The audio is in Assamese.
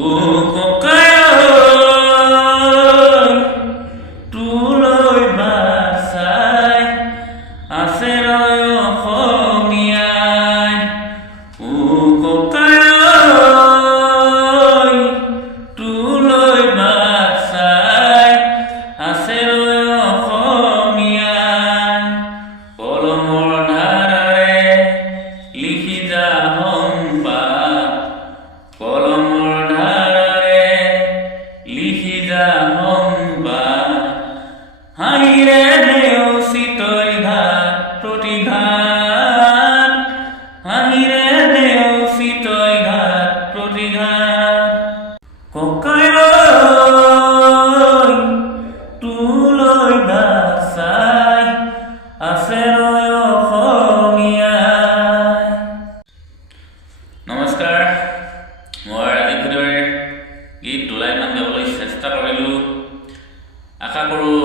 ও ককাই তুলৈ বাচাই আছে ৰয় অসমীয়াই। ও ককাই তুলৈ বাচাই আছে ৰয় অসমীয়াই। কলমৰ ধাৰাৰে লিখি যা সম্পাত, কলমৰ ধাৰাৰে লিখি যা সম্পাত। হাঁহিৰে নেওচি তই ঘাট প্ৰতিঘাত, হাঁহিৰে নেওচি তই ঘাট প্ৰতিঘাত। ককাই তুলৈ বাচাই আছে ৰয় অসমীয়াই। নমস্কাৰ, মই ৰাজীৱ ভূঞাৰ গীত দুলাইমান গাবলৈ চেষ্টা কৰিলোঁ। আশা কৰোঁ